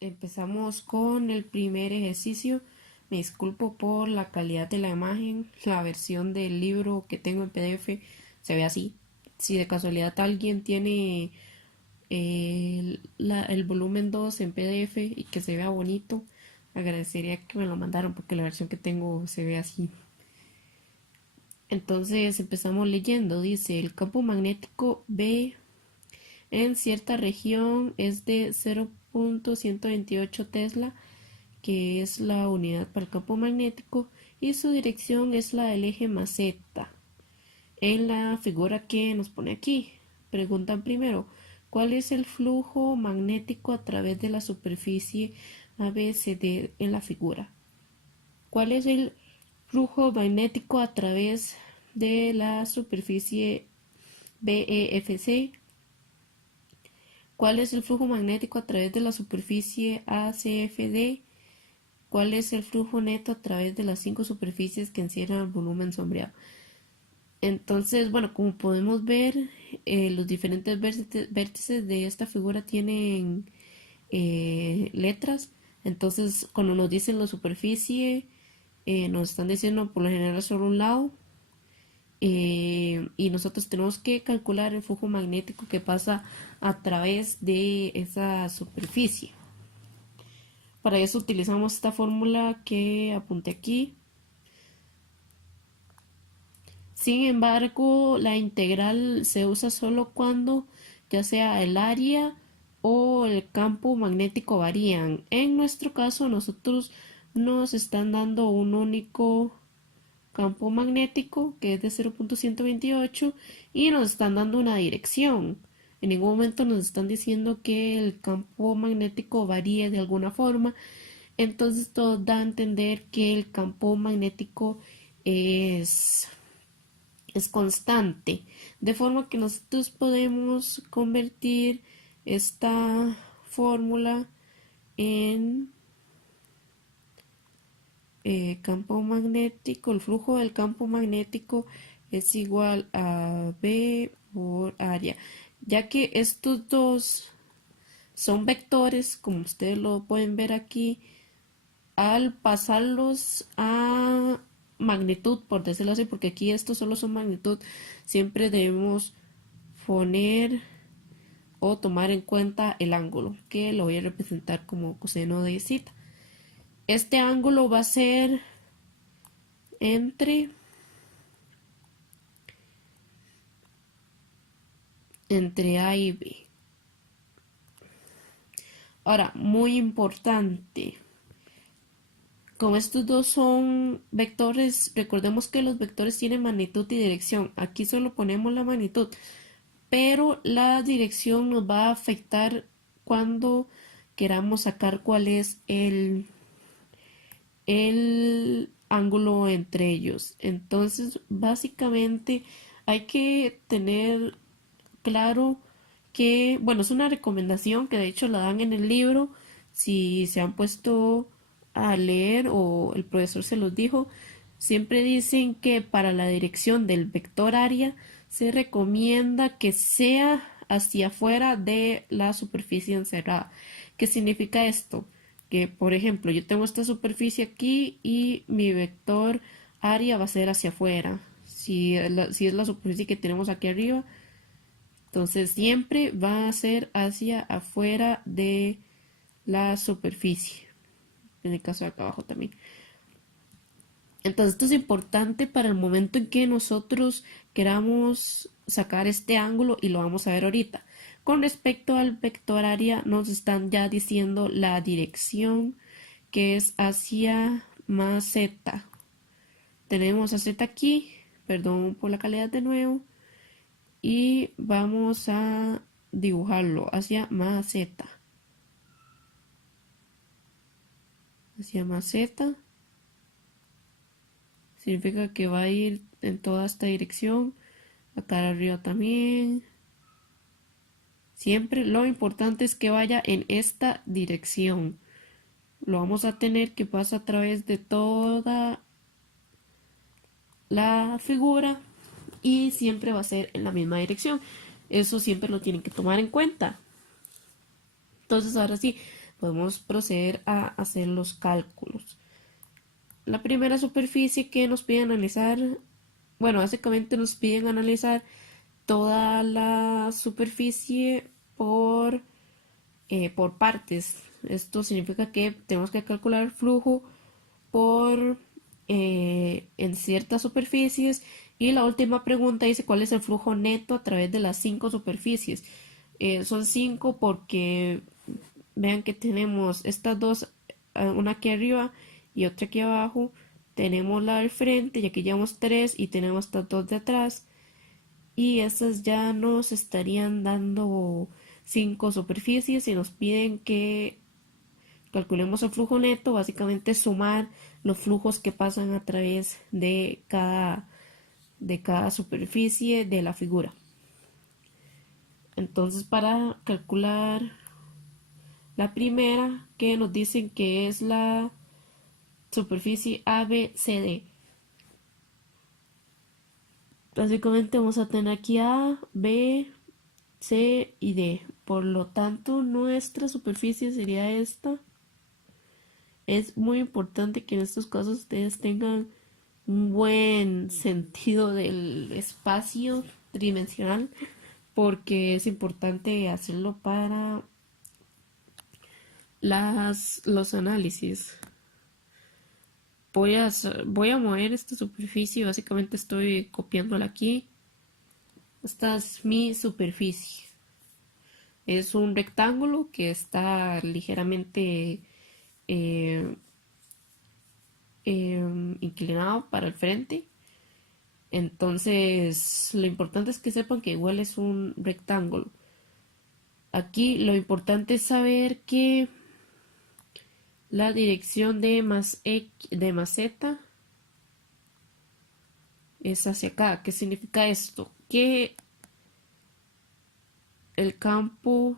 Empezamos con el primer ejercicio. Me disculpo por la calidad de la imagen. La versión del libro que tengo en PDF se ve así. Si de casualidad alguien tiene el volumen 2 en PDF y que se vea bonito, agradecería que me lo mandaran porque la versión que tengo se ve así. Entonces empezamos leyendo. Dice, el campo magnético B en cierta región es de 0.128 Tesla, que es la unidad para el campo magnético, y su dirección es la del eje más Z. En la figura que nos pone aquí, preguntan primero, ¿cuál es el flujo magnético a través de la superficie ABCD en la figura? ¿Cuál es el flujo magnético a través de la superficie BEFC? ¿Cuál es el flujo magnético a través de la superficie ACFD? ¿Cuál es el flujo neto a través de las 5 superficies que encierran el volumen sombreado? Entonces, bueno, como podemos ver, los diferentes vértices de esta figura tienen letras. Entonces, cuando nos dicen la superficie, nos están diciendo por lo general solo un lado. Y nosotros tenemos que calcular el flujo magnético que pasa a través de esa superficie. Para eso utilizamos esta fórmula que apunté aquí. Sin embargo, la integral se usa solo cuando ya sea el área o el campo magnético varían. En nuestro caso, nosotros nos están dando un único campo magnético que es de 0.128 y nos están dando una dirección. En ningún momento nos están diciendo que el campo magnético varíe de alguna forma. Entonces todo da a entender que el campo magnético es, es constante. De forma que nosotros podemos convertir esta fórmula en campo magnético. El flujo del campo magnético es igual a B por área. Ya que estos dos son vectores, como ustedes lo pueden ver aquí, al pasarlos a magnitud, por decirlo así, porque aquí estos solo son magnitud, siempre debemos poner o tomar en cuenta el ángulo, que lo voy a representar como coseno de zeta. Este ángulo va a ser entre A y B. Ahora, muy importante, como estos dos son vectores, recordemos que los vectores tienen magnitud y dirección. Aquí solo ponemos la magnitud, pero la dirección nos va a afectar cuando queramos sacar cuál es el ángulo entre ellos. Entonces, básicamente hay que tener claro que, bueno, es una recomendación que de hecho la dan en el libro, si se han puesto a leer o el profesor se los dijo, siempre dicen que para la dirección del vector área se recomienda que sea hacia afuera de la superficie encerrada. ¿Qué significa esto? Que, por ejemplo, yo tengo esta superficie aquí y mi vector área va a ser hacia afuera. Si es la superficie que tenemos aquí arriba, entonces siempre va a ser hacia afuera de la superficie. En el caso de acá abajo también. Entonces esto es importante para el momento en que nosotros queramos sacar este ángulo y lo vamos a ver ahorita. Con respecto al vector área nos están ya diciendo la dirección que es hacia más z. Tenemos a z aquí, perdón por la calidad de nuevo, y vamos a dibujarlo hacia más z. Hacia más z significa que va a ir en toda esta dirección, acá arriba también. Siempre lo importante es que vaya en esta dirección. Lo vamos a tener que pasa a través de toda la figura y siempre va a ser en la misma dirección. Eso siempre lo tienen que tomar en cuenta. Entonces ahora sí, podemos proceder a hacer los cálculos. La primera superficie que nos pide analizar, bueno, básicamente nos piden analizar toda la superficie por partes. Esto significa que tenemos que calcular el flujo por en ciertas superficies. Y la última pregunta dice cuál es el flujo neto a través de las 5 superficies. Son 5 porque vean que tenemos estas dos, una aquí arriba y otra aquí abajo. Tenemos la del frente y aquí llevamos 3 y tenemos estas dos de atrás. Y estas ya nos estarían dando 5 superficies y nos piden que calculemos el flujo neto, básicamente sumar los flujos que pasan a través de cada superficie de la figura. Entonces, para calcular la primera, que nos dicen que es la superficie ABCD, básicamente vamos a tener aquí A, B, C y D. Por lo tanto, nuestra superficie sería esta. Es muy importante que en estos casos ustedes tengan un buen sentido del espacio tridimensional, porque es importante hacerlo para los análisis. Voy a mover esta superficie, básicamente estoy copiándola aquí. Esta es mi superficie. Es un rectángulo que está ligeramente eh, inclinado para el frente. Entonces, lo importante es que sepan que igual es un rectángulo. Aquí lo importante es saber que la dirección de más z es hacia acá. ¿Qué significa esto? Que el campo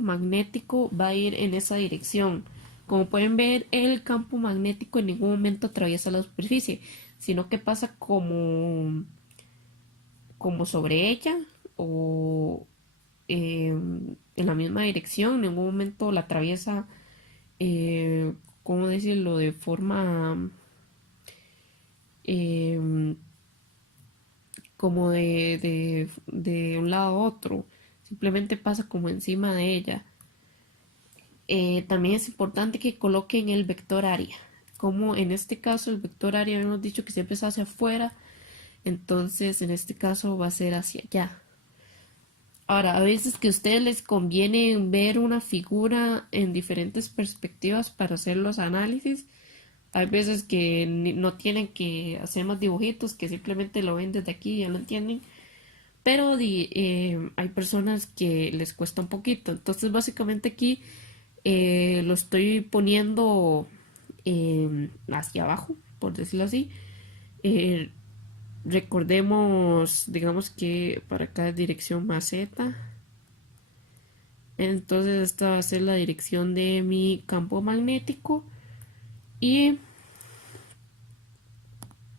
magnético va a ir en esa dirección. Como pueden ver, el campo magnético en ningún momento atraviesa la superficie, sino que pasa como sobre ella o en la misma dirección. En ningún momento la atraviesa, ¿cómo decirlo?, de forma eh, como de un lado a otro. Simplemente pasa como encima de ella. También es importante que coloquen el vector área. Como en este caso el vector área hemos dicho que siempre es hacia afuera, entonces en este caso va a ser hacia allá. Ahora, a veces que a ustedes les conviene ver una figura en diferentes perspectivas para hacer los análisis. Hay veces que no tienen que hacer más dibujitos, que simplemente lo ven desde aquí y ya lo entienden. Pero hay personas que les cuesta un poquito. Entonces, básicamente aquí lo estoy poniendo hacia abajo, por decirlo así. Eh, Recordemos, digamos que para acá es dirección más z. Entonces esta va a ser la dirección de mi campo magnético. Y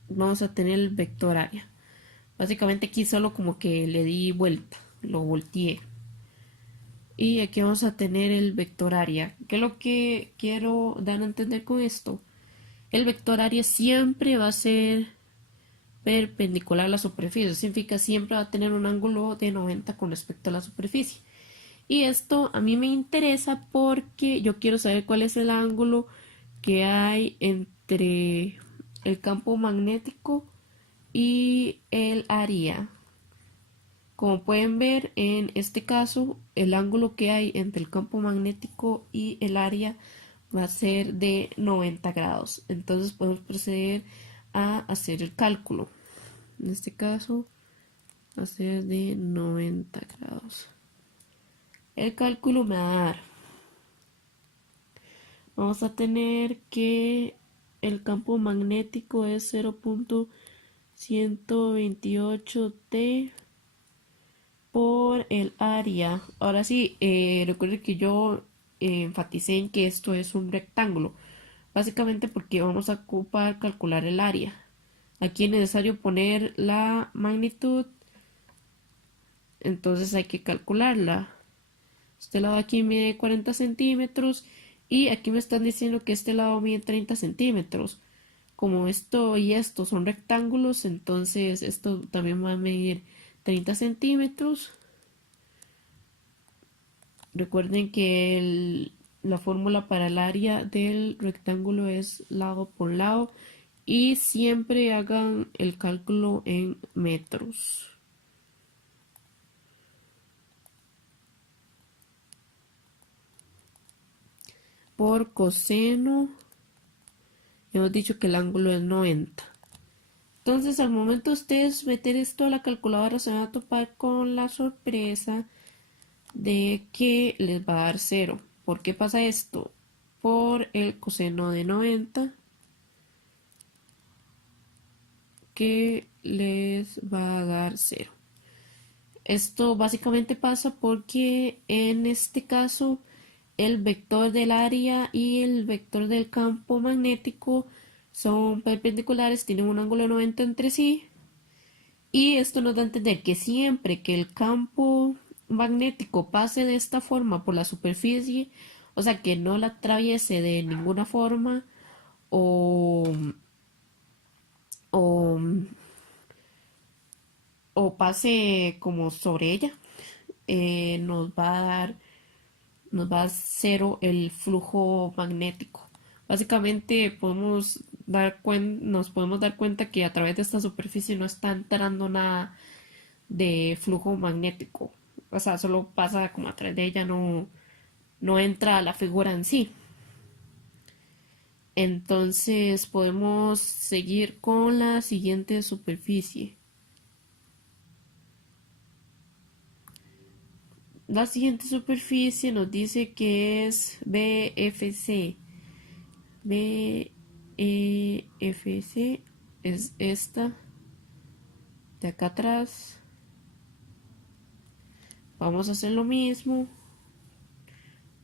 vamos a tener el vector área. Básicamente aquí solo como que le di vuelta, lo volteé. Y aquí vamos a tener el vector área. ¿Qué es lo que quiero dar a entender con esto? El vector área siempre va a ser perpendicular a la superficie. Significa siempre va a tener un ángulo de 90 con respecto a la superficie. Y esto a mí me interesa porque yo quiero saber cuál es el ángulo que hay entre el campo magnético y el área. Como pueden ver, en este caso, el ángulo que hay entre el campo magnético y el área va a ser de 90 grados. Entonces podemos proceder a hacer el cálculo. En este caso, va a ser de 90 grados. El cálculo me va a dar. Vamos a tener que el campo magnético es 0.128 T por el área. Ahora sí, recuerden que yo enfaticé en que esto es un rectángulo, básicamente porque vamos a ocupar calcular el área. Aquí es necesario poner la magnitud Entonces hay que calcularla. Este lado aquí mide 40 centímetros y aquí me están diciendo que este lado mide 30 centímetros. Como esto y esto son rectángulos, entonces esto también va a medir 30 centímetros. Recuerden que la fórmula para el área del rectángulo es lado por lado y siempre hagan el cálculo en metros. Por coseno, hemos dicho que el ángulo es 90. Entonces, al momento de ustedes meter esto a la calculadora, se van a topar con la sorpresa de que les va a dar 0. ¿Por qué pasa esto? Por el coseno de 90 que les va a dar 0. Esto básicamente pasa porque en este caso el vector del área y el vector del campo magnético son perpendiculares, tienen un ángulo de 90 entre sí. Y esto nos da a entender que siempre que el campo magnético pase de esta forma por la superficie, o sea, que no la atraviese de ninguna forma o, o, o pase como sobre ella, nos va a dar cero el flujo magnético. Básicamente nos podemos dar cuenta que a través de esta superficie no está entrando nada de flujo magnético. O sea, solo pasa como a través de ella, no entra a la figura en sí. Entonces podemos seguir con la siguiente superficie. La siguiente superficie nos dice que es BFC. BFC es esta de acá atrás. Vamos a hacer lo mismo.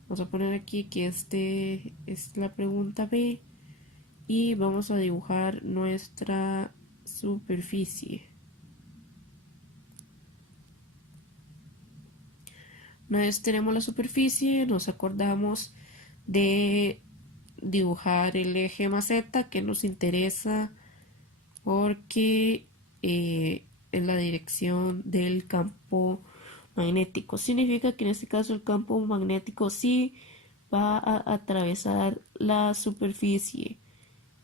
Vamos a poner aquí que este es la pregunta B y vamos a dibujar nuestra superficie. Una vez tenemos la superficie, nos acordamos de dibujar el eje maceta que nos interesa porque es la dirección del campo magnético. Significa que en este caso el campo magnético sí va a atravesar la superficie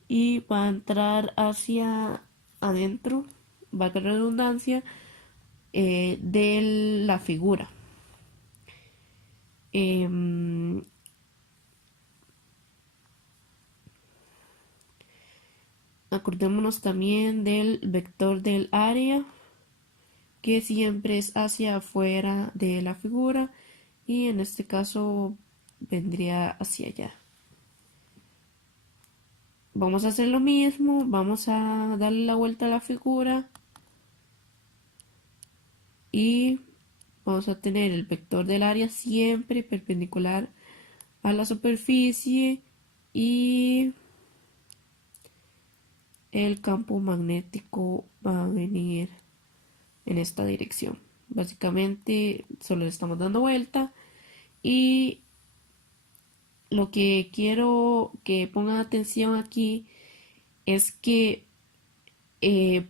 y va a entrar hacia adentro, valga la redundancia, de la figura. Em, Acordémonos también del vector del área, que siempre es hacia afuera de la figura y en este caso vendría hacia allá. Vamos a hacer lo mismo, vamos a darle la vuelta a la figura y vamos a tener el vector del área siempre perpendicular a la superficie y el campo magnético va a venir en esta dirección. Básicamente solo le estamos dando vuelta y lo que quiero que pongan atención aquí es que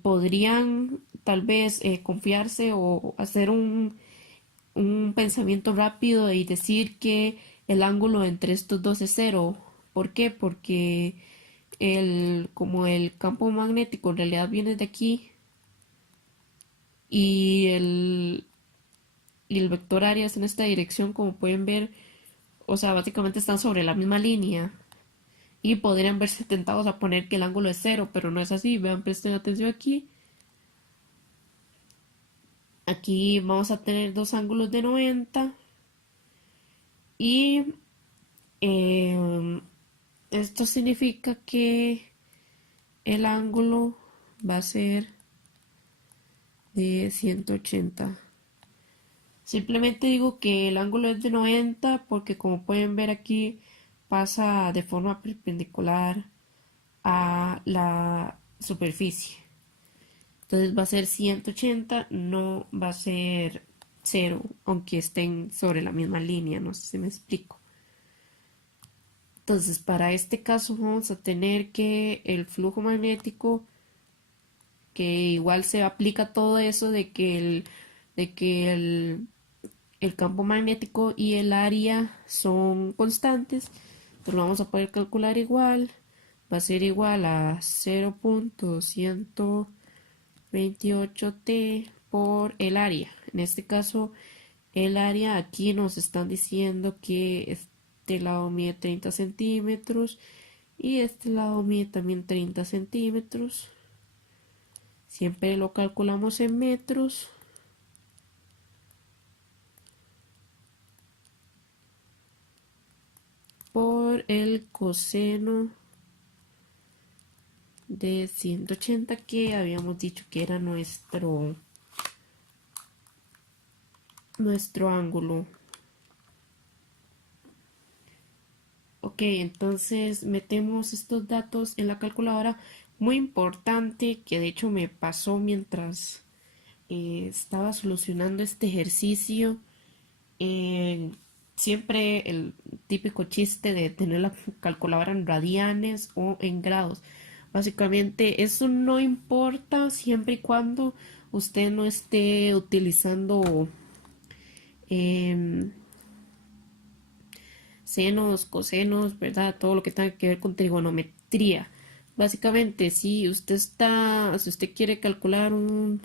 podrían tal vez confiarse o hacer un pensamiento rápido y decir que el ángulo entre estos dos es cero. ¿Por qué? Porque como el campo magnético en realidad viene de aquí y el vector área es en esta dirección, como pueden ver, o sea, básicamente están sobre la misma línea y podrían verse tentados a poner que el ángulo es cero, pero no es así. Vean, presten atención aquí. Aquí vamos a tener dos ángulos de 90 y esto significa que el ángulo va a ser de 180. Simplemente digo que el ángulo es de 90 porque como pueden ver aquí pasa de forma perpendicular a la superficie. Entonces va a ser 180, no va a ser cero, aunque estén sobre la misma línea, no sé si me explico. Entonces, para este caso vamos a tener que el flujo magnético, que igual se aplica todo eso de que el campo magnético y el área son constantes, pues lo vamos a poder calcular igual. Va a ser igual a 0.128T por el área. En este caso, el área aquí nos están diciendo que este lado mide 30 centímetros y este lado mide también 30 centímetros. Siempre lo calculamos en metros. Por el coseno de 180 que habíamos dicho que era nuestro ángulo. Ok, entonces metemos estos datos en la calculadora. Muy importante, que de hecho me pasó mientras estaba solucionando este ejercicio. Siempre el típico chiste de tener la calculadora en radianes o en grados. Básicamente eso no importa siempre y cuando usted no esté utilizando em, senos, cosenos, ¿verdad? Todo lo que tenga que ver con trigonometría. Básicamente, si usted quiere calcular un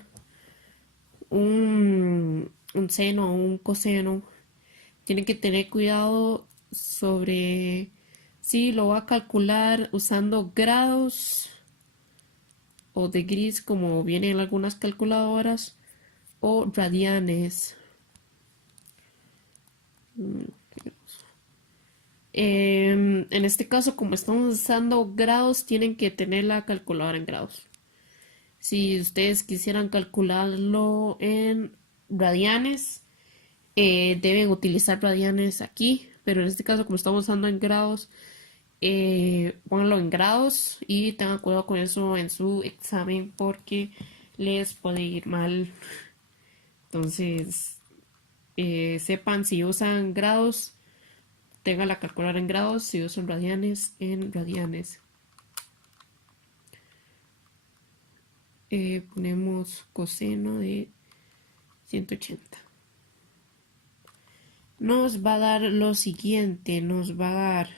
seno o un coseno, tiene que tener cuidado sobre si lo va a calcular usando grados o degrees como vienen en algunas calculadoras o radianes. En este caso, como estamos usando grados, tienen que tener la calculadora en grados. Si ustedes quisieran calcularlo en radianes, deben utilizar radianes aquí, pero en este caso, como estamos usando en grados, pónganlo en grados y tengan cuidado con eso en su examen porque les puede ir mal. Entonces, sepan si usan grados, tengan la calculadora en grados, si usan radianes, en radianes. Ponemos coseno de 180. Nos va a dar lo siguiente, nos va a dar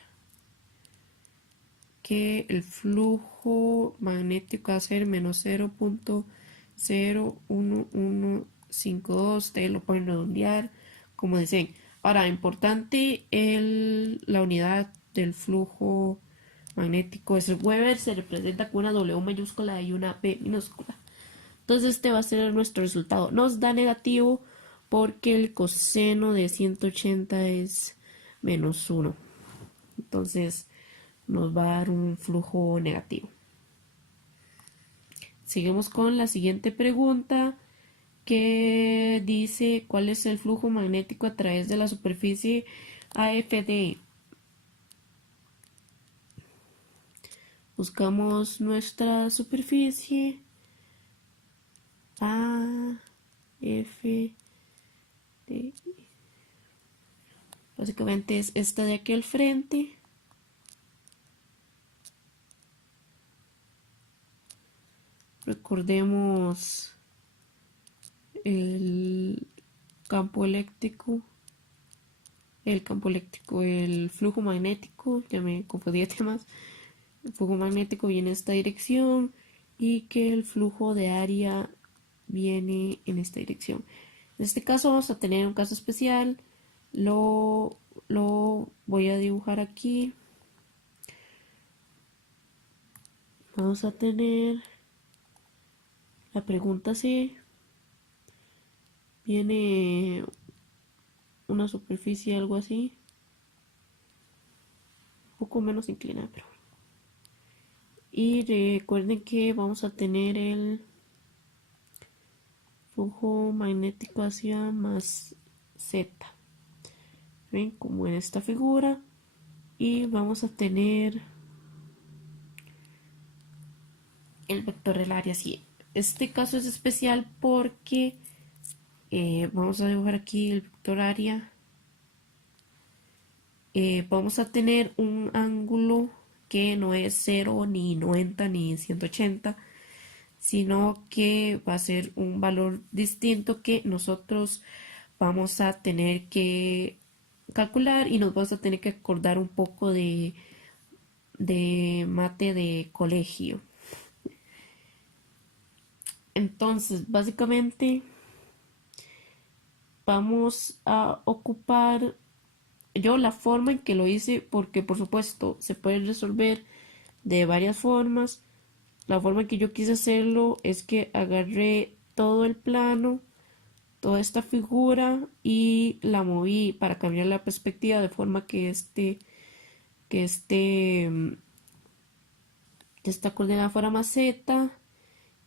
que el flujo magnético va a ser menos 0.01152, ustedes lo pueden redondear como deseen. Ahora, importante, la unidad del flujo magnético es el Weber, se representa con una W mayúscula y una P minúscula. Entonces este va a ser nuestro resultado. Nos da negativo porque el coseno de 180 es menos 1. Entonces nos va a dar un flujo negativo. Seguimos con la siguiente pregunta que dice ¿cuál es el flujo magnético a través de la superficie AFD? Buscamos nuestra superficie AFD. Básicamente es esta de aquí al frente. Recordemos el campo eléctrico, el flujo magnético, ya me confundí de temas. El flujo magnético viene en esta dirección y que el flujo de área viene en esta dirección. En este caso vamos a tener un caso especial, lo voy a dibujar aquí. Vamos a tener la pregunta C. Viene una superficie algo así, un poco menos inclinada, pero bueno. Y recuerden que vamos a tener el flujo magnético hacia más Z. ¿Ven? Como en esta figura. Y vamos a tener el vector del área así. Este caso es especial porque Vamos a dibujar aquí el vector área. Vamos a tener un ángulo que no es 0 ni 90 ni 180, sino que va a ser un valor distinto que nosotros vamos a tener que calcular y nos vamos a tener que acordar un poco de mate de colegio. Entonces, básicamente vamos a ocupar yo la forma en que lo hice, porque por supuesto se puede resolver de varias formas. La forma en que yo quise hacerlo es que agarré todo el plano, toda esta figura y la moví para cambiar la perspectiva de forma que esta coordenada fuera más z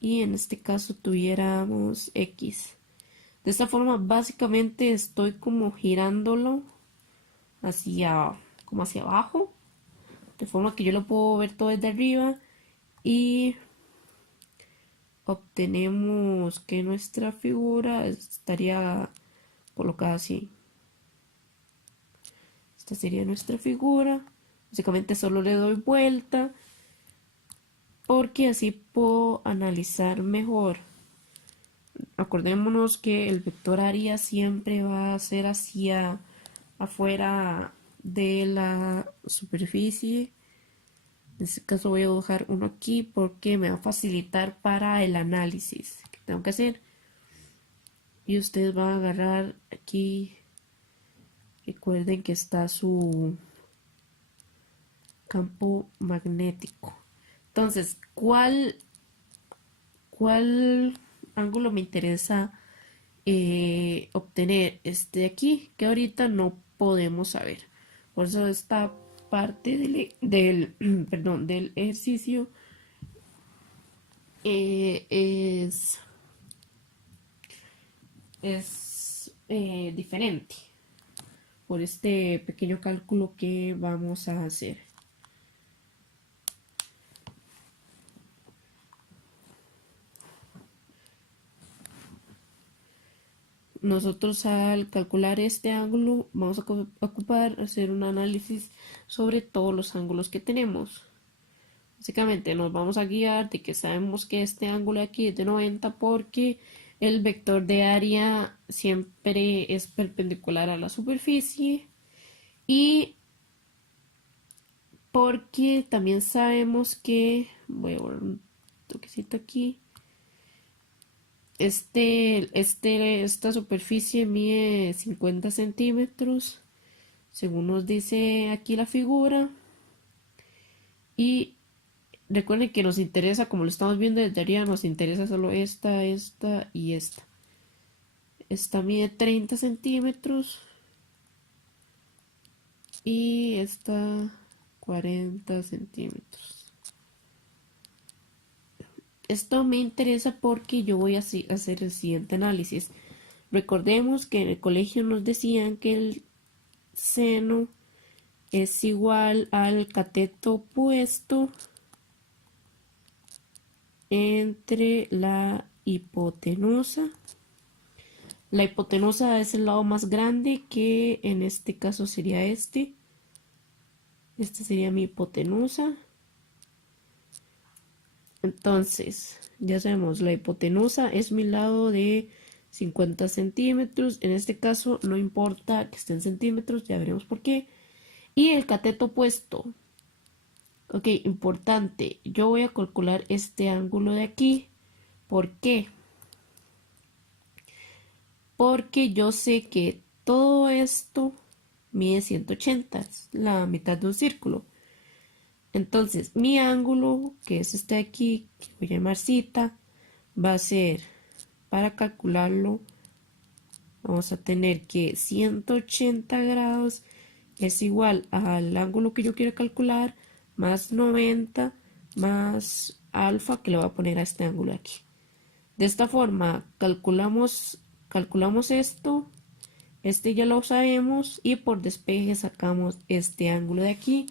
y en este caso tuviéramos x. De esta forma básicamente estoy como girándolo hacia como hacia abajo, de forma que yo lo puedo ver todo desde arriba y obtenemos que nuestra figura estaría colocada así. Esta sería nuestra figura. Básicamente solo le doy vuelta porque así puedo analizar mejor. Acordémonos que el vector área siempre va a ser hacia afuera de la superficie. En este caso voy a dibujar uno aquí porque me va a facilitar para el análisis que tengo que hacer. Y ustedes van a agarrar aquí, recuerden que está su campo magnético. Entonces, ¿cuál ángulo me interesa obtener? Este de aquí, que ahorita no podemos saber. Por eso esta parte perdón, del ejercicio eh, es, es diferente por este pequeño cálculo que vamos a hacer. Nosotros al calcular este ángulo vamos a ocupar hacer un análisis sobre todos los ángulos que tenemos. Básicamente nos vamos a guiar de que sabemos que este ángulo aquí es de 90 porque el vector de área siempre es perpendicular a la superficie y porque también sabemos que, voy a borrar un toquecito aquí, esta superficie mide 50 centímetros, según nos dice aquí la figura. Y recuerden que nos interesa, como lo estamos viendo desde arriba, nos interesa solo esta y esta. Esta mide 30 centímetros y esta 40 centímetros. Esto me interesa porque yo voy a hacer el siguiente análisis. Recordemos que en el colegio nos decían que el seno es igual al cateto opuesto entre la hipotenusa. La hipotenusa es el lado más grande, que en este caso sería este. Esta sería mi hipotenusa. Entonces, ya sabemos, la hipotenusa es mi lado de 50 centímetros. En este caso no importa que esté en centímetros, ya veremos por qué. Y el cateto opuesto. Ok, importante. Yo voy a calcular este ángulo de aquí. ¿Por qué? Porque yo sé que todo esto mide 180, es la mitad de un círculo. Entonces, mi ángulo, que es este de aquí, que voy a llamar cita, va a ser, para calcularlo, vamos a tener que 180 grados es igual al ángulo que yo quiero calcular, más 90, más alfa, que le voy a poner a este ángulo aquí. De esta forma, calculamos esto, este ya lo sabemos, y por despeje sacamos este ángulo de aquí.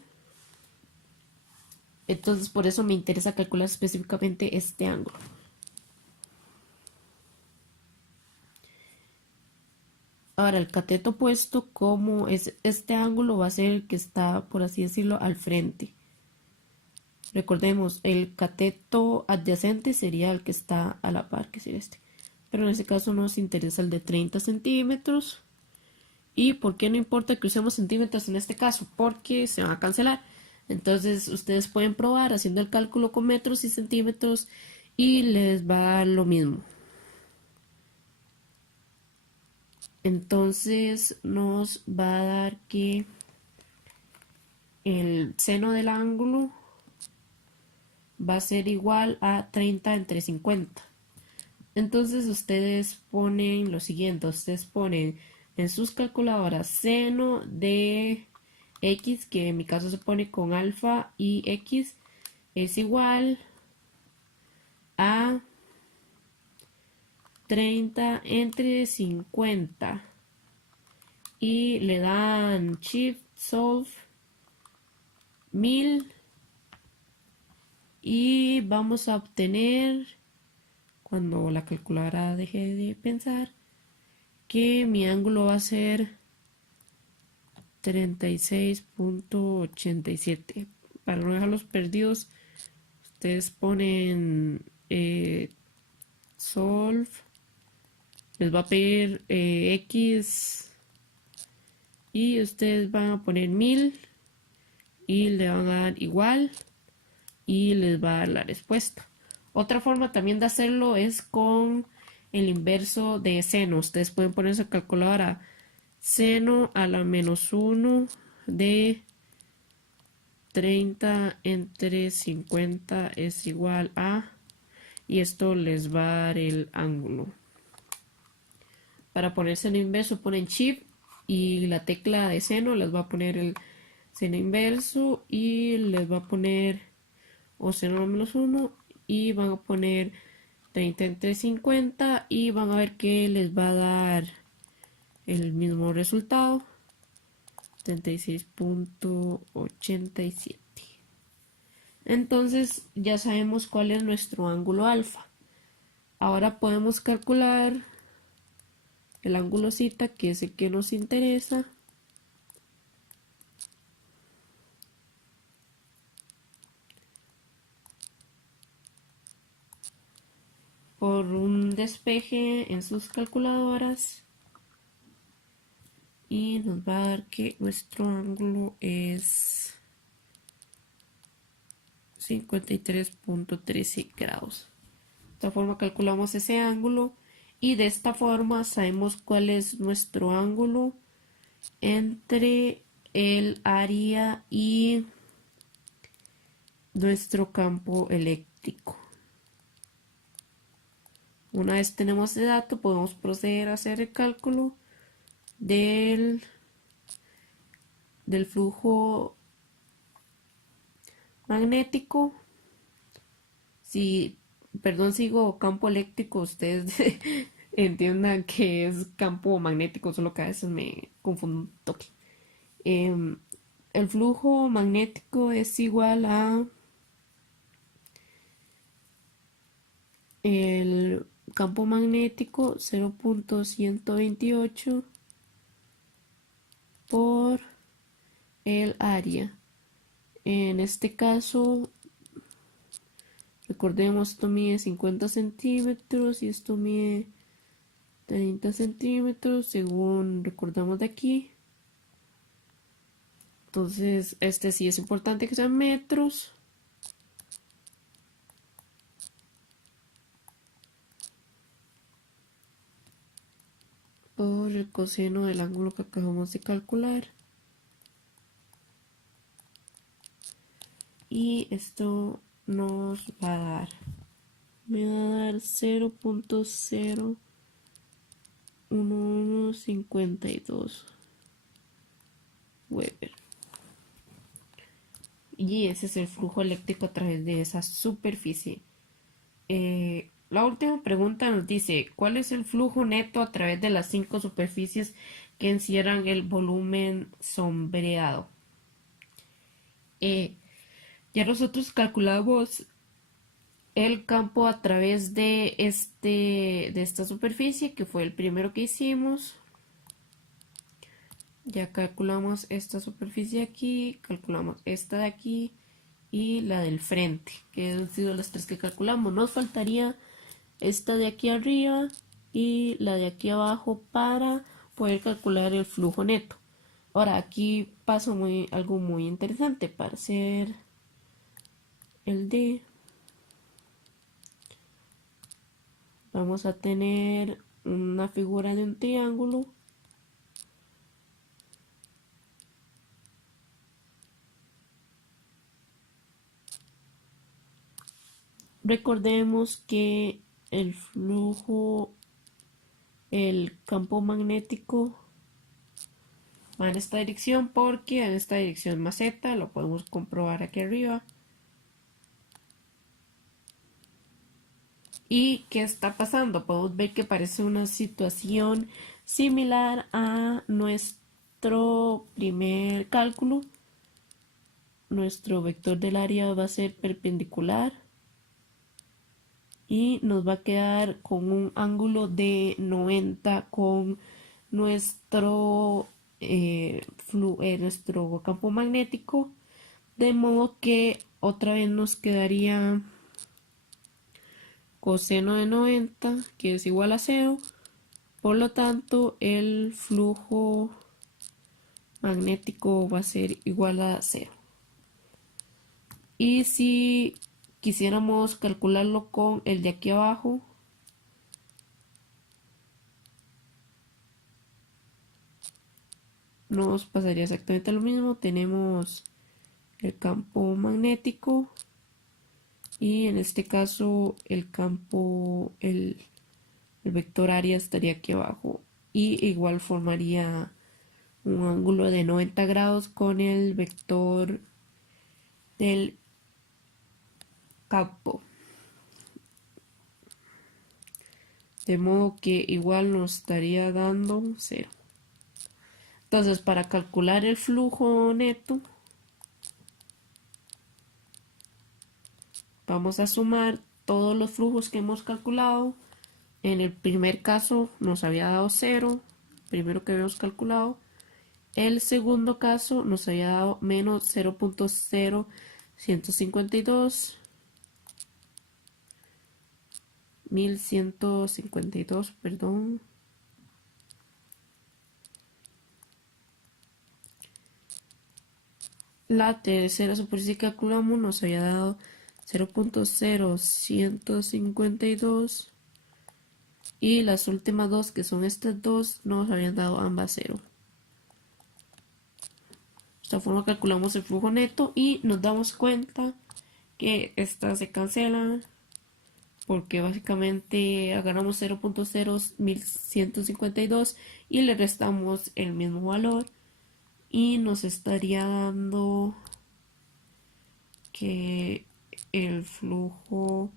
Entonces por eso me interesa calcular específicamente este ángulo. Ahora, el cateto opuesto, como es este ángulo, va a ser el que está, por así decirlo, al frente. Recordemos, el cateto adyacente sería el que está a la par, que sería este. Pero en este caso nos interesa el de 30 centímetros. ¿Y por qué no importa que usemos centímetros en este caso? Porque se van a cancelar. Entonces ustedes pueden probar haciendo el cálculo con metros y centímetros y les va a dar lo mismo. Entonces nos va a dar que el seno del ángulo va a ser igual a 30 entre 50. Entonces ustedes ponen lo siguiente, ustedes ponen en sus calculadoras seno de x, que en mi caso se pone con alfa y x, es igual a 30 entre 50 y le dan shift solve 1000 y vamos a obtener, cuando la calculadora deje de pensar, que mi ángulo va a ser 36.87. Para no dejarlos perdidos, ustedes ponen solve, les va a pedir x y ustedes van a poner 1000 y le van a dar igual y les va a dar la respuesta. Otra forma también de hacerlo es con el inverso de seno. Ustedes pueden poner su calculadora seno a la menos 1 de 30 entre 50 es igual a, y esto les va a dar el ángulo. Para ponerse en inverso ponen shift y la tecla de seno les va a poner el seno inverso y les va a poner o seno menos 1 y van a poner 30 entre 50 y van a ver que les va a dar el mismo resultado, 36.87. Entonces ya sabemos cuál es nuestro ángulo alfa. Ahora podemos calcular el ángulo zeta, que es el que nos interesa. Por un despeje en sus calculadoras. Y nos va a dar que nuestro ángulo es 53.13 grados. De esta forma calculamos ese ángulo y de esta forma sabemos cuál es nuestro ángulo entre el área y nuestro campo eléctrico. Una vez tenemos ese dato, podemos proceder a hacer el cálculo del flujo magnético. Si, perdón, sigo campo eléctrico, ustedes entiendan que es campo magnético, solo que a veces me confundo un toque. El flujo magnético es igual a el campo magnético 0.128 por el área. En este caso, recordemos, esto mide 50 centímetros y esto mide 30 centímetros, según recordamos de aquí. Entonces, este sí es importante que sean metros. Por el coseno del ángulo que acabamos de calcular. Y esto nos va a dar, me va a dar 0.01152 Weber. Y ese es el flujo eléctrico a través de esa superficie. La última pregunta nos dice, ¿cuál es el flujo neto a través de las 5 superficies que encierran el volumen sombreado? Ya nosotros calculamos el campo a través de esta superficie, que fue el primero que hicimos. Ya calculamos esta superficie de aquí, calculamos esta de aquí y la del frente, que han sido las tres que calculamos. Nos faltaría esta de aquí arriba y la de aquí abajo para poder calcular el flujo neto. Ahora aquí pasa algo muy interesante para hacer el D. Vamos a tener una figura de un triángulo. Recordemos que el flujo, el campo magnético va en esta dirección porque en esta dirección más z, lo podemos comprobar aquí arriba. ¿Y qué está pasando? Podemos ver que parece una situación similar a nuestro primer cálculo. Nuestro vector del área va a ser perpendicular y nos va a quedar con un ángulo de 90 con nuestro, nuestro campo magnético, de modo que otra vez nos quedaría coseno de 90, que es igual a 0. Por lo tanto, el flujo magnético va a ser igual a 0. Y si quisiéramos calcularlo con el de aquí abajo, nos pasaría exactamente lo mismo. Tenemos el campo magnético y en este caso el vector área estaría aquí abajo y igual formaría un ángulo de 90 grados con el vector del campo, de modo que igual nos estaría dando 0. Entonces, para calcular el flujo neto, vamos a sumar todos los flujos que hemos calculado. En el primer caso nos había dado 0, primero que habíamos calculado. El segundo caso nos había dado menos 0.0152, 1152, perdón. La tercera superficie que calculamos nos había dado 0.0152 y las últimas dos, que son estas dos, nos habían dado ambas 0. De esta forma calculamos el flujo neto y nos damos cuenta que estas se cancelan porque básicamente agarramos 0.0152 y le restamos el mismo valor y nos estaría dando que el flujo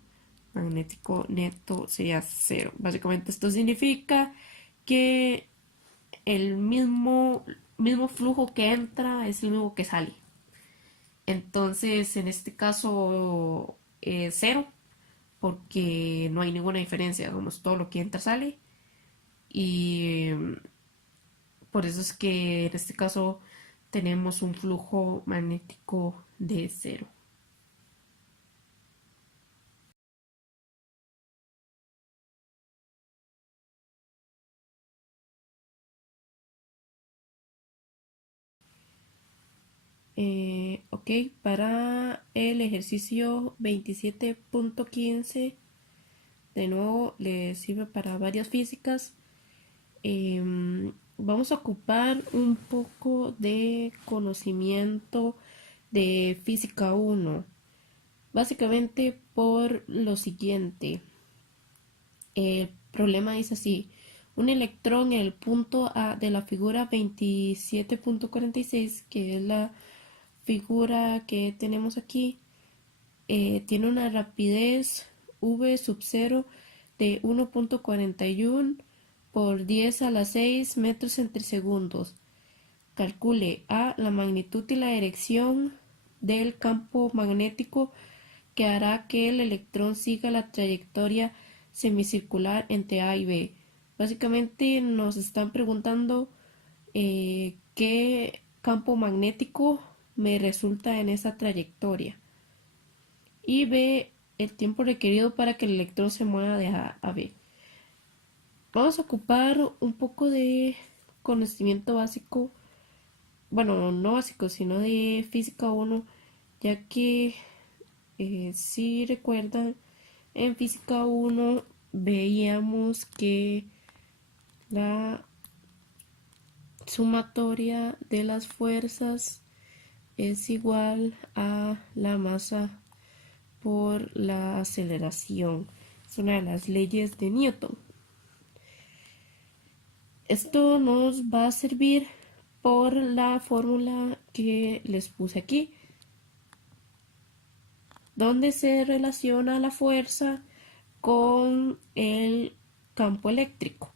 magnético neto sería 0. Básicamente esto significa que el mismo flujo que entra es el mismo que sale. Entonces, en este caso, 0, porque no hay ninguna diferencia, como todo lo que entra sale. Y por eso es que en este caso tenemos un flujo magnético de 0. Ok, para el ejercicio 27.15, de nuevo le sirve para varias físicas. Vamos a ocupar un poco de conocimiento de física 1, básicamente por lo siguiente. El problema dice así: un electrón en el punto A de la figura 27.46, que es la figura que tenemos aquí, tiene una rapidez v sub 0 de 1.41 por 10 a la 6 metros entre segundos. Calcule A, la magnitud y la dirección del campo magnético que hará que el electrón siga la trayectoria semicircular entre A y B. Básicamente nos están preguntando qué campo magnético me resulta en esa trayectoria. Y B, el tiempo requerido para que el electrón se mueva de A a B. Vamos a ocupar un poco de conocimiento básico, bueno, no básico, sino de física 1, ya que si recuerdan, en física 1 veíamos que la sumatoria de las fuerzas es igual a la masa por la aceleración. Es una de las leyes de Newton. Esto nos va a servir por la fórmula que les puse aquí, donde se relaciona la fuerza con el campo eléctrico.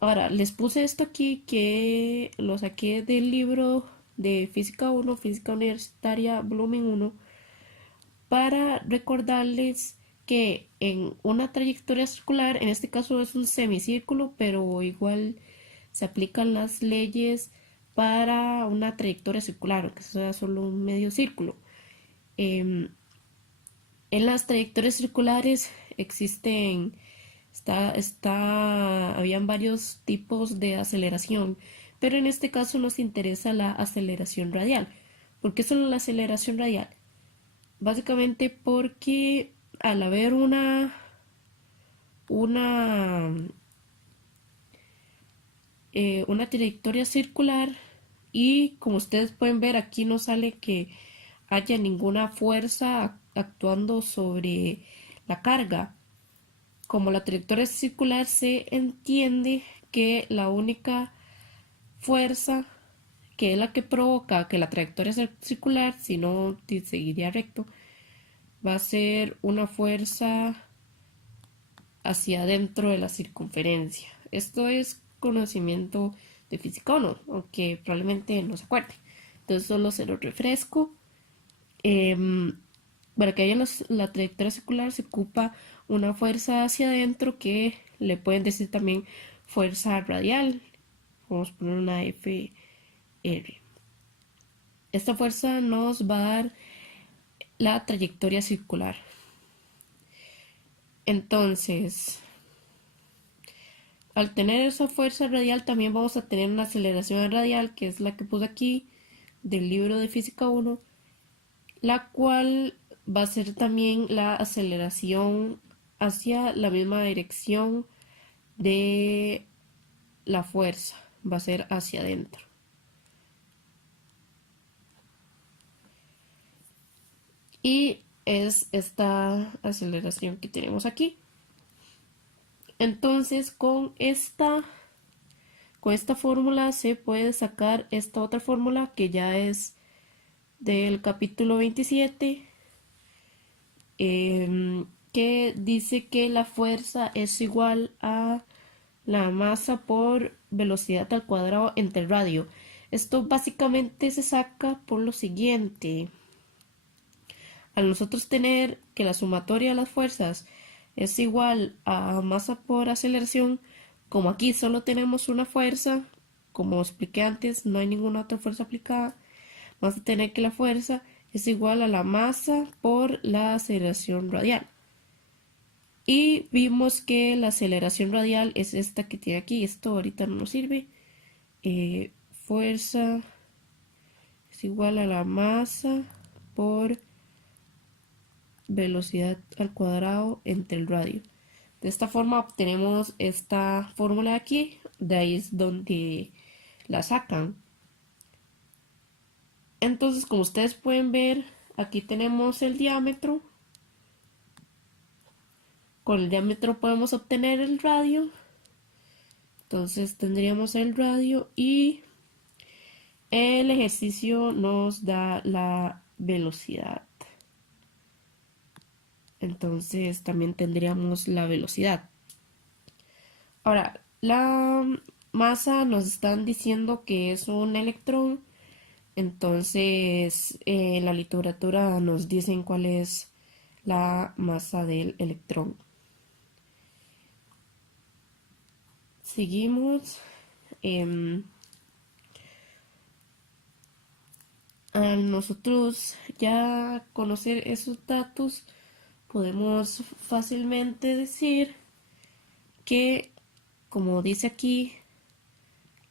Ahora, les puse esto aquí que lo saqué del libro de Física 1, Física Universitaria, volumen 1, para recordarles que en una trayectoria circular, en este caso es un semicírculo, pero igual se aplican las leyes para una trayectoria circular, aunque sea solo un medio círculo. En las trayectorias circulares existen, habían varios tipos de aceleración, pero en este caso nos interesa la aceleración radial. ¿Por qué solo la aceleración radial? Básicamente porque al haber una, una trayectoria circular y como ustedes pueden ver aquí no sale que haya ninguna fuerza actuando sobre la carga. Como la trayectoria es circular, se entiende que la única fuerza que es la que provoca que la trayectoria sea circular, si no seguiría recto, va a ser una fuerza hacia adentro de la circunferencia. Esto es conocimiento de física 1, aunque probablemente no se acuerde. Entonces solo se lo refresco. Para que haya la trayectoria circular se ocupa una fuerza hacia adentro que le pueden decir también fuerza radial. Vamos a poner una FR. Esta fuerza nos va a dar la trayectoria circular. Entonces, al tener esa fuerza radial también vamos a tener una aceleración radial, que es la que puse aquí del libro de Física 1, la cual va a ser también la aceleración hacia la misma dirección de la fuerza, va a ser hacia adentro. Y es esta aceleración que tenemos aquí. Entonces con esta fórmula se puede sacar esta otra fórmula que ya es del capítulo 27, que dice que la fuerza es igual a la masa por velocidad al cuadrado entre el radio. Esto básicamente se saca por lo siguiente. Al nosotros tener que la sumatoria de las fuerzas es igual a masa por aceleración, como aquí solo tenemos una fuerza, como expliqué antes, no hay ninguna otra fuerza aplicada, vamos a tener que la fuerza es igual a la masa por la aceleración radial. Y vimos que la aceleración radial es esta que tiene aquí. Esto ahorita no nos sirve. Fuerza es igual a la masa por velocidad al cuadrado entre el radio. De esta forma obtenemos esta fórmula de aquí. De ahí es donde la sacan. Entonces, como ustedes pueden ver, aquí tenemos el diámetro. Con el diámetro podemos obtener el radio. Entonces tendríamos el radio y el ejercicio nos da la velocidad. Entonces también tendríamos la velocidad. Ahora, la masa nos están diciendo que es un electrón. Entonces, en la literatura nos dicen cuál es la masa del electrón. Seguimos. Al nosotros ya conocer esos datos, podemos fácilmente decir que, como dice aquí,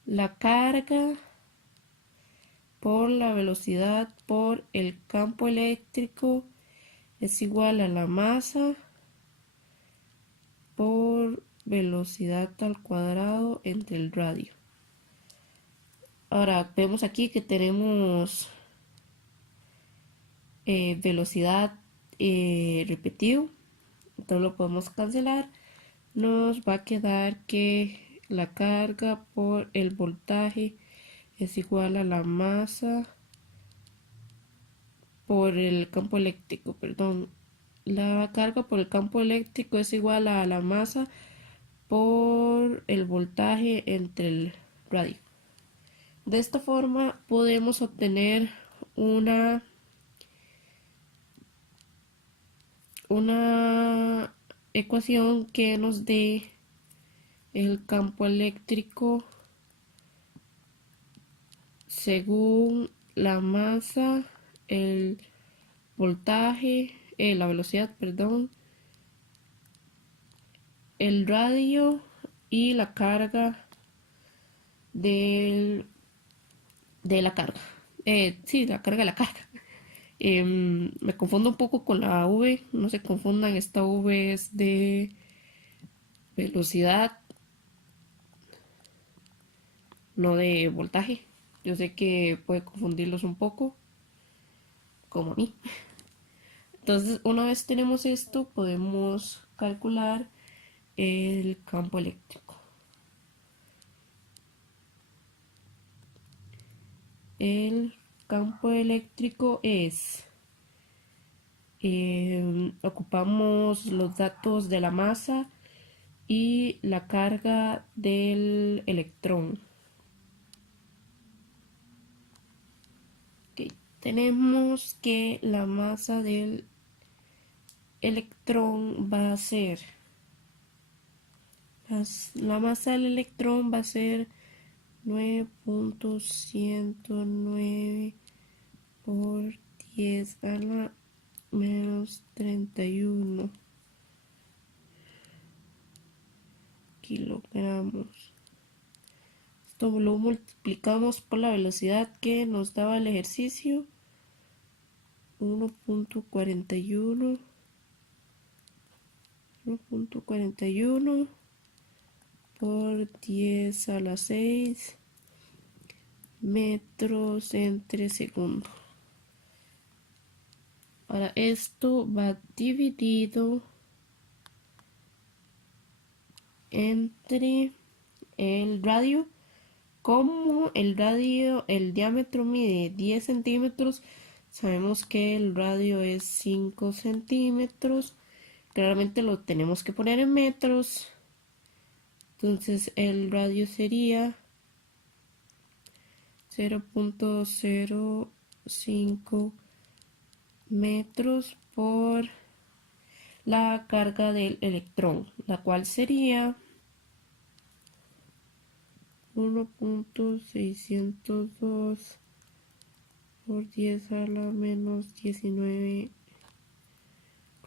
la carga por la velocidad por el campo eléctrico es igual a la masa por velocidad al cuadrado entre el radio. Ahora vemos aquí que tenemos velocidad repetido, entonces lo podemos cancelar. Nos va a quedar que la carga por el voltaje es igual a la masa por el campo eléctrico, perdón. La carga por el campo eléctrico es igual a la masa por el voltaje entre el radio. De esta forma podemos obtener una una ecuación que nos dé el campo eléctrico según la masa, el voltaje, la velocidad, perdón, el radio y la carga del, de la carga. Sí, la carga de la carga. Me confundo un poco con la V, no se confundan, esta V es de velocidad, no de voltaje. Yo sé que puede confundirlos un poco, como a mí. Entonces, una vez tenemos esto, podemos calcular el campo eléctrico. El campo eléctrico es, ocupamos los datos de la masa y la carga del electrón. Okay. Tenemos que la masa del electrón va a ser, la masa del electrón va a ser 9.109 por 10 a la menos 31 kilogramos. Esto lo multiplicamos por la velocidad que nos daba el ejercicio, 1.41 por 10 a la 6 metros entre segundo. Ahora esto va dividido entre el radio. Como el radio, el diámetro mide 10 centímetros, sabemos que el radio es 5 centímetros. Claramente lo tenemos que poner en metros. Entonces el radio sería 0.05 metros por la carga del electrón, la cual sería 1.602 por 10 a la menos 19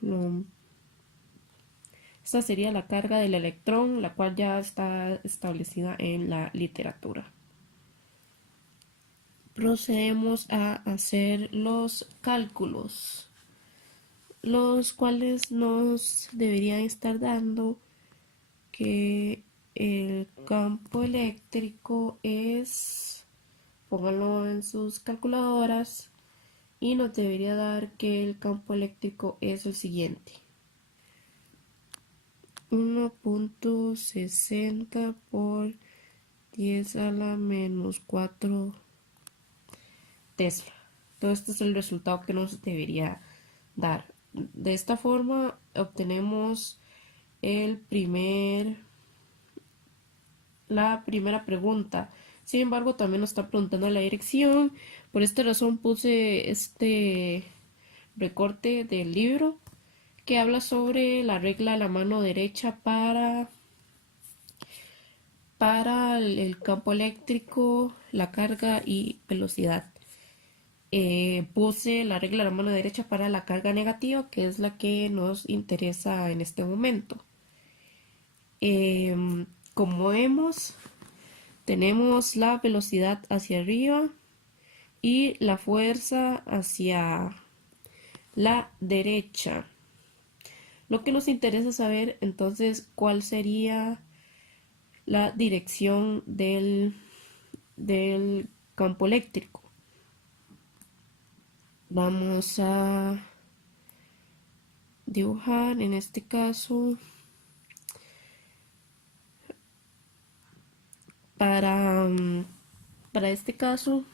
coulomb. Esta sería la carga del electrón, la cual ya está establecida en la literatura. Procedemos a hacer los cálculos, los cuales nos deberían estar dando que el campo eléctrico es, pónganlo en sus calculadoras, y nos debería dar que el campo eléctrico es el siguiente: 1.60 por 10 a la menos 4 Tesla. Todo esto es el resultado que nos debería dar. De esta forma obtenemos la primera pregunta. Sin embargo, también nos está preguntando la dirección. Por esta razón puse este recorte del libro que habla sobre la regla de la mano derecha para el campo eléctrico, la carga y velocidad. puse la regla de la mano derecha para la carga negativa, que es la que nos interesa en este momento. Como vemos, tenemos la velocidad hacia arriba y la fuerza hacia la derecha. Lo que nos interesa saber entonces cuál sería la dirección del campo eléctrico. Vamos a dibujar en este caso para este caso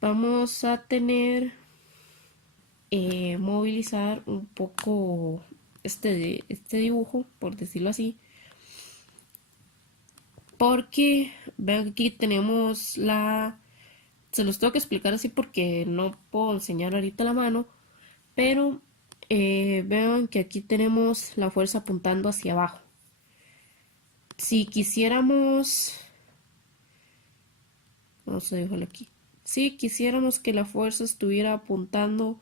vamos a tener movilizar un poco este dibujo, por decirlo así, porque vean que aquí tenemos se los tengo que explicar así porque no puedo enseñar ahorita la mano, pero vean que aquí tenemos la fuerza apuntando hacia abajo. Si quisiéramos, vamos a dejarlo aquí, si quisiéramos que la fuerza estuviera apuntando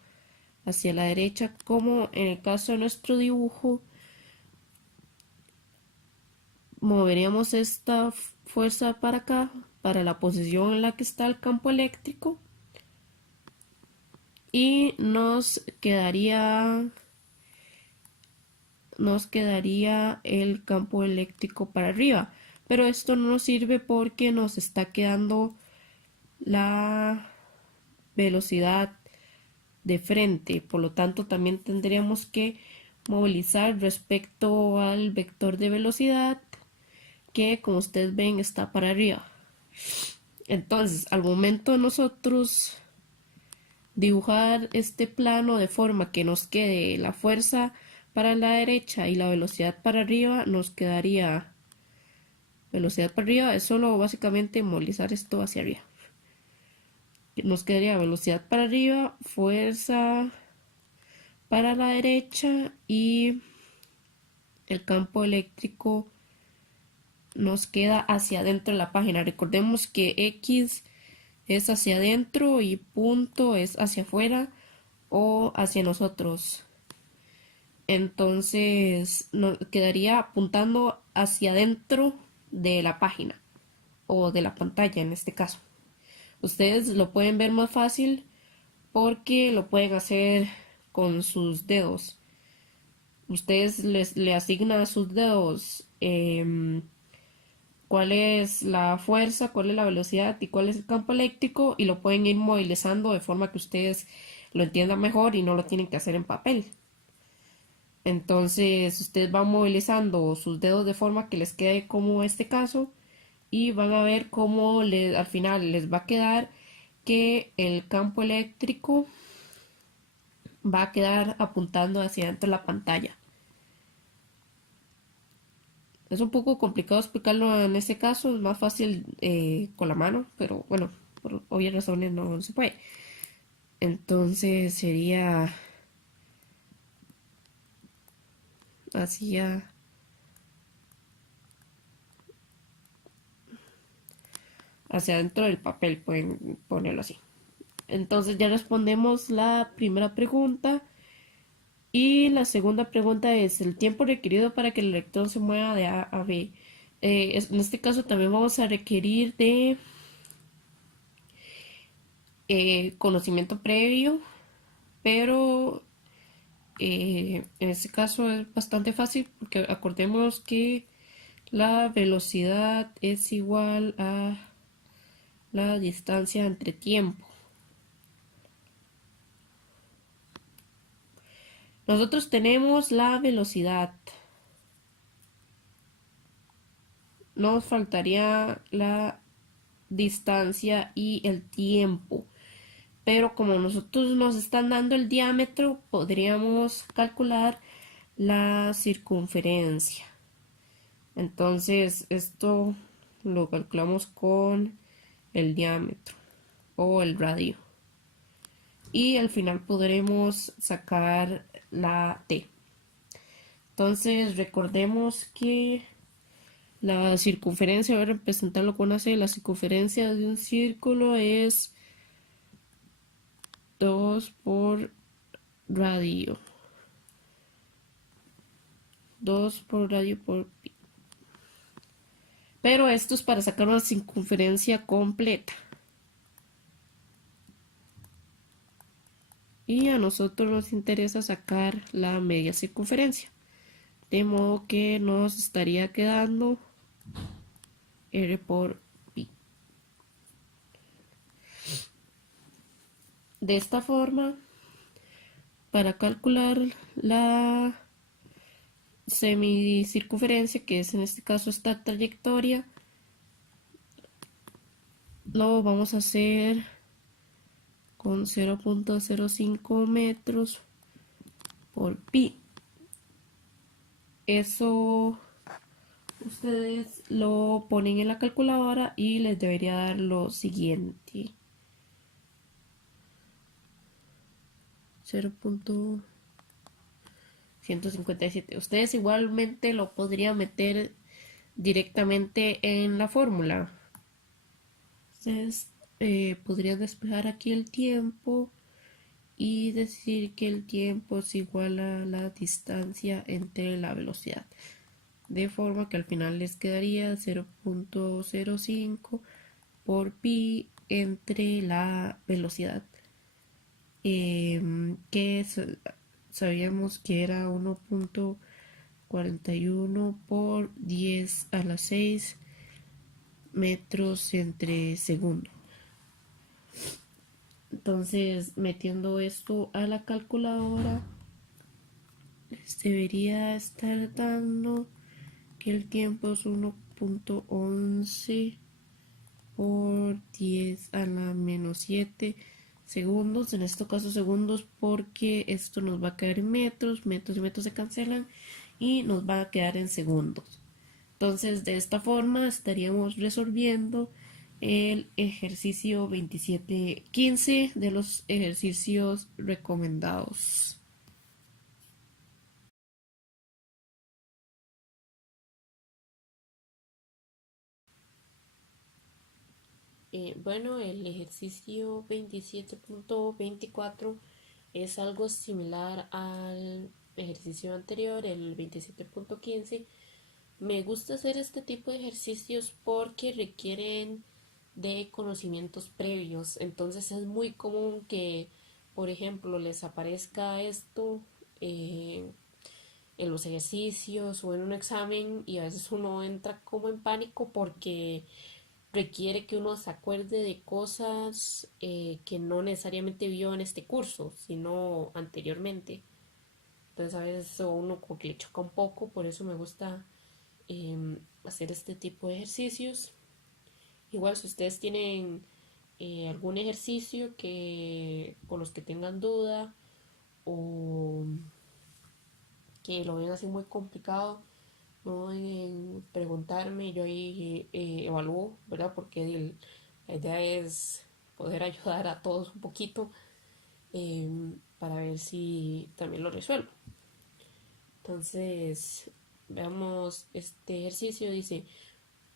hacia la derecha, como en el caso de nuestro dibujo, moveríamos esta fuerza para acá, para la posición en la que está el campo eléctrico, y nos quedaría el campo eléctrico para arriba. Pero esto no nos sirve porque nos está quedando la velocidad de frente, por lo tanto también tendríamos que movilizar respecto al vector de velocidad, que como ustedes ven está para arriba. Entonces, al momento de nosotros dibujar este plano de forma que nos quede la fuerza para la derecha y la velocidad para arriba, nos quedaría velocidad para arriba, es solo básicamente movilizar esto hacia arriba. Nos quedaría velocidad para arriba, fuerza para la derecha y el campo eléctrico nos queda hacia adentro de la página. Recordemos que X es hacia adentro y punto es hacia afuera o hacia nosotros. Entonces nos quedaría apuntando hacia adentro de la página o de la pantalla en este caso. Ustedes lo pueden ver más fácil porque lo pueden hacer con sus dedos. Ustedes le asignan a sus dedos cuál es la fuerza, cuál es la velocidad y cuál es el campo eléctrico, y lo pueden ir movilizando de forma que ustedes lo entiendan mejor y no lo tienen que hacer en papel. Entonces ustedes van movilizando sus dedos de forma que les quede como este caso, y van a ver cómo al final les va a quedar que el campo eléctrico va a quedar apuntando hacia dentro de la pantalla. Es un poco complicado explicarlo en este caso, es más fácil con la mano, pero bueno, por obvias razones no se puede. Entonces sería hacia adentro del papel, pueden ponerlo así. Entonces ya respondemos la primera pregunta. Y la segunda pregunta es el tiempo requerido para que el electrón se mueva de A a B. En este caso también vamos a requerir de conocimiento previo, pero en este caso es bastante fácil porque acordemos que la velocidad es igual a la distancia entre tiempo. Nosotros tenemos la velocidad. Nos faltaría la distancia y el tiempo. Pero como nosotros nos están dando el diámetro, podríamos calcular la circunferencia. Entonces esto lo calculamos con el diámetro o el radio. Y al final podremos sacar la T. Entonces recordemos que la circunferencia, voy a representarlo con una C, la circunferencia de un círculo es 2 por radio. 2 por radio por pi. Pero esto es para sacar una circunferencia completa. Y a nosotros nos interesa sacar la media circunferencia. De modo que nos estaría quedando R por pi. De esta forma, para calcular la semicircunferencia, que es en este caso esta trayectoria, lo vamos a hacer con 0.05 metros por pi. Eso ustedes lo ponen en la calculadora y les debería dar lo siguiente: 0.157. Ustedes igualmente lo podrían meter directamente en la fórmula. Ustedes podrían despejar aquí el tiempo y decir que el tiempo es igual a la distancia entre la velocidad, de forma que al final les quedaría 0.05 por pi entre la velocidad, que sabíamos que era 1.41 por 10 a la 6 metros entre segundo. Entonces, metiendo esto a la calculadora, les debería estar dando que el tiempo es 1.11 por 10 a la menos 7 segundos. En este caso segundos, porque esto nos va a quedar en metros. Metros y metros se cancelan y nos va a quedar en segundos. Entonces, de esta forma estaríamos resolviendo el ejercicio 27.15 de los ejercicios recomendados. Bueno, el ejercicio 27.24 es algo similar al ejercicio anterior, el 27.15. Me gusta hacer este tipo de ejercicios porque requieren de conocimientos previos. Entonces es muy común que, por ejemplo, les aparezca esto en los ejercicios o en un examen, y a veces uno entra como en pánico porque requiere que uno se acuerde de cosas que no necesariamente vio en este curso, sino anteriormente. Entonces a veces uno como que le choca un poco, por eso me gusta hacer este tipo de ejercicios. Igual si ustedes tienen algún ejercicio que con los que tengan duda o que lo ven así muy complicado, no duden en preguntarme, yo ahí evalúo, ¿verdad? Porque la idea es poder ayudar a todos un poquito, para ver si también lo resuelvo. Entonces, veamos este ejercicio. Dice: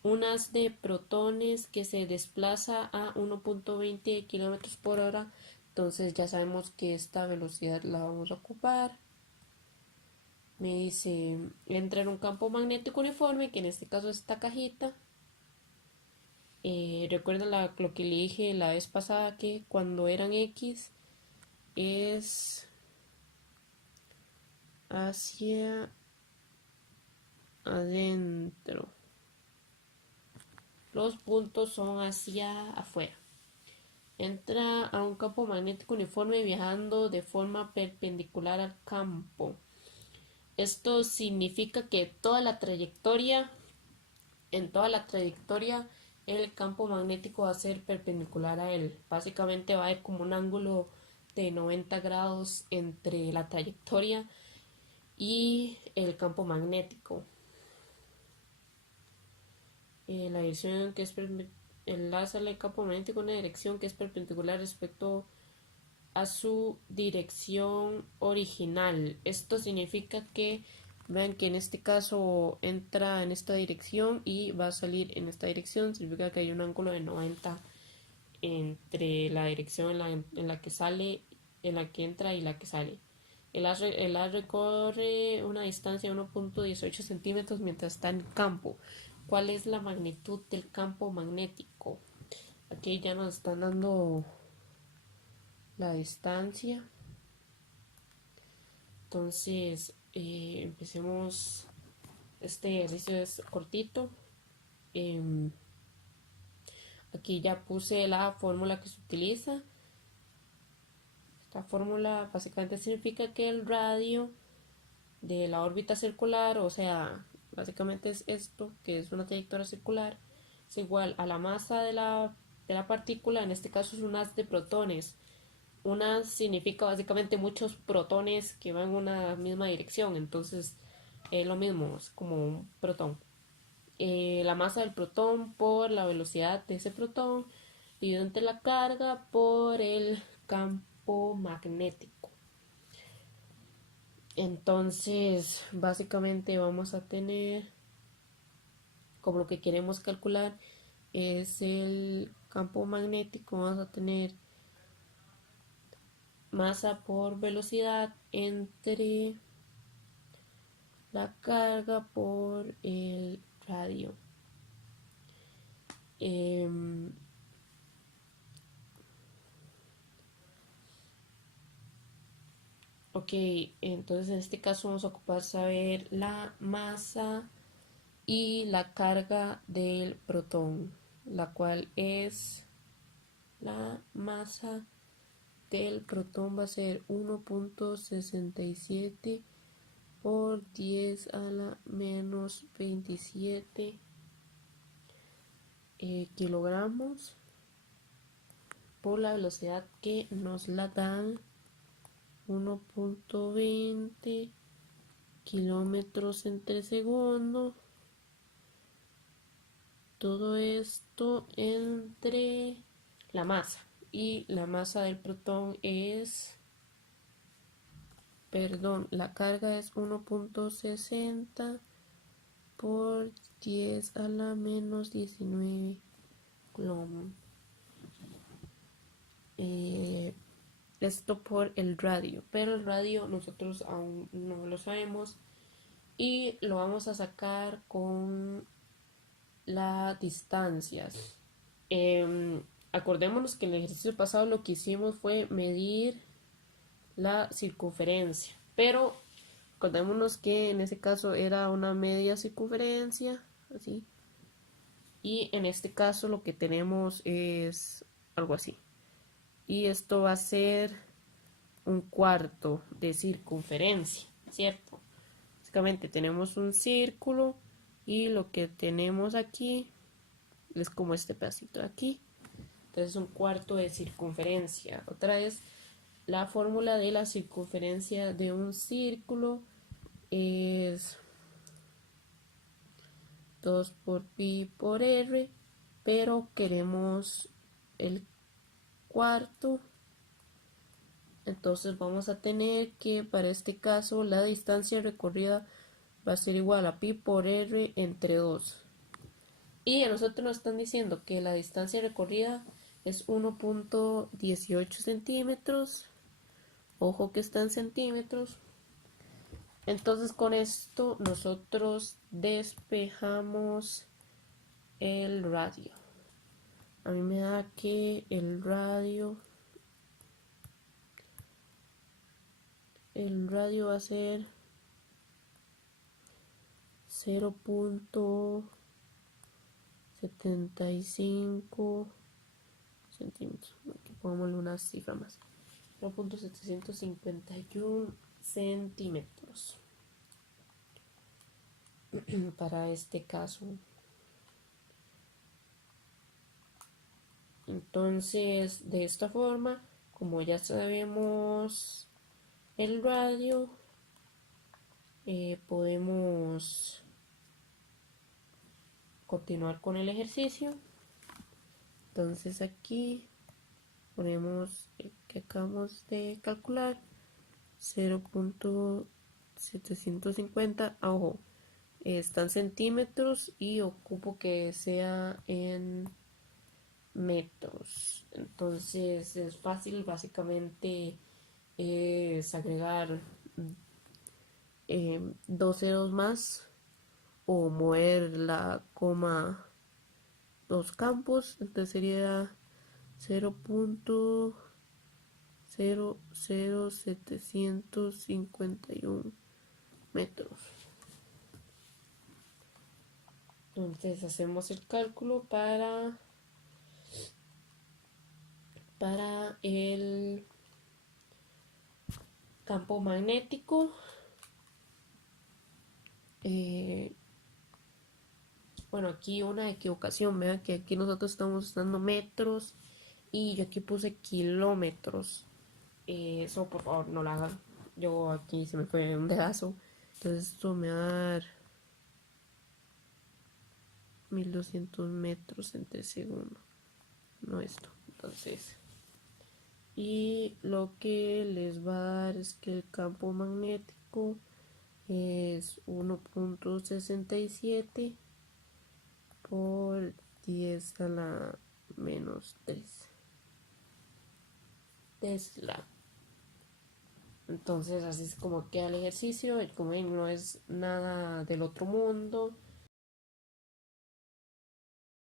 un haz de protones que se desplaza a 1.20 kilómetros por hora. Entonces ya sabemos que esta velocidad la vamos a ocupar. Me dice: entra en un campo magnético uniforme, que en este caso es esta cajita. Recuerden lo que le dije la vez pasada, que cuando eran X es hacia adentro, los puntos son hacia afuera. Entra a un campo magnético uniforme viajando de forma perpendicular al campo. Esto significa que en toda la trayectoria, el campo magnético va a ser perpendicular a él. Básicamente va a haber como un ángulo de 90 grados entre la trayectoria y el campo magnético. La dirección que es enlaza el campo magnético en una dirección que es perpendicular respecto a su dirección original. Esto significa que vean que en este caso entra en esta dirección y va a salir en esta dirección. Significa que hay un ángulo de 90 entre la dirección en la que sale en la que entra y la que sale. El haz recorre una distancia de 1.18 centímetros mientras está en campo. ¿Cuál es la magnitud del campo magnético? Aquí ya nos están dando la distancia. Entonces, empecemos. Este ejercicio es cortito. Em, Aquí ya puse la fórmula que se utiliza. Esta fórmula básicamente significa que el radio de la órbita circular, o sea, básicamente es esto, que es una trayectoria circular, es igual a la masa de la partícula, en este caso es un haz de protones. Un haz significa básicamente muchos protones que van en una misma dirección, entonces es lo mismo, es como un protón. La masa del protón por la velocidad de ese protón y entre la carga por el campo magnético. Entonces, básicamente vamos a tener, como lo que queremos calcular es el campo magnético, vamos a tener masa por velocidad entre la carga por el radio. Ok, entonces en este caso vamos a ocupar saber la masa y la carga del protón, la cual es la masa del protón va a ser 1.67 por 10 a la menos 27 kilogramos por la velocidad que nos la dan 1.20 kilómetros entre segundo. Todo esto entre la masa. Y la masa del protón es, perdón, la carga es 1.60 por 10 a la menos 19 coulomb. Esto por el radio, pero el radio nosotros aún no lo sabemos y lo vamos a sacar con las distancias. Acordémonos que en el ejercicio pasado lo que hicimos fue medir la circunferencia, pero acordémonos que en ese caso era una media circunferencia, así, y en este caso lo que tenemos es algo así. Y esto va a ser un cuarto de circunferencia, ¿cierto? Básicamente tenemos un círculo y lo que tenemos aquí es como este pedacito de aquí. Entonces un cuarto de circunferencia. Otra vez la fórmula de la circunferencia de un círculo es 2 por pi por r, pero queremos el cuarto. Entonces vamos a tener que para este caso la distancia recorrida va a ser igual a pi por r entre 2. Y a nosotros nos están diciendo que la distancia recorrida es 1.18 centímetros. Ojo que está en centímetros. Entonces con esto nosotros despejamos el radio. A mí me da que el radio va a ser 0.75 centímetros. Aquí pongámosle una cifra más. 0.751 centímetros para este caso. Entonces, de esta forma, como ya sabemos el radio, podemos continuar con el ejercicio. Entonces aquí ponemos que acabamos de calcular 0.750, ojo, están centímetros y ocupo que sea en metros. Entonces es fácil, básicamente es agregar dos ceros más o mover la coma dos campos, entonces sería 0.00751 metros. Entonces hacemos el cálculo para el campo magnético. Eh, bueno, aquí una equivocación, vean que aquí nosotros estamos usando metros y yo aquí puse kilómetros. Eso por favor no lo hagan. Yo aquí se me fue un dedazo. Entonces esto me va a dar 1200 metros entre segundo. No esto. Entonces, y lo que les va a dar es que el campo magnético es 1.67 por 10 a la menos 3 Tesla. Entonces así es como queda el ejercicio. Como ven, no es nada del otro mundo.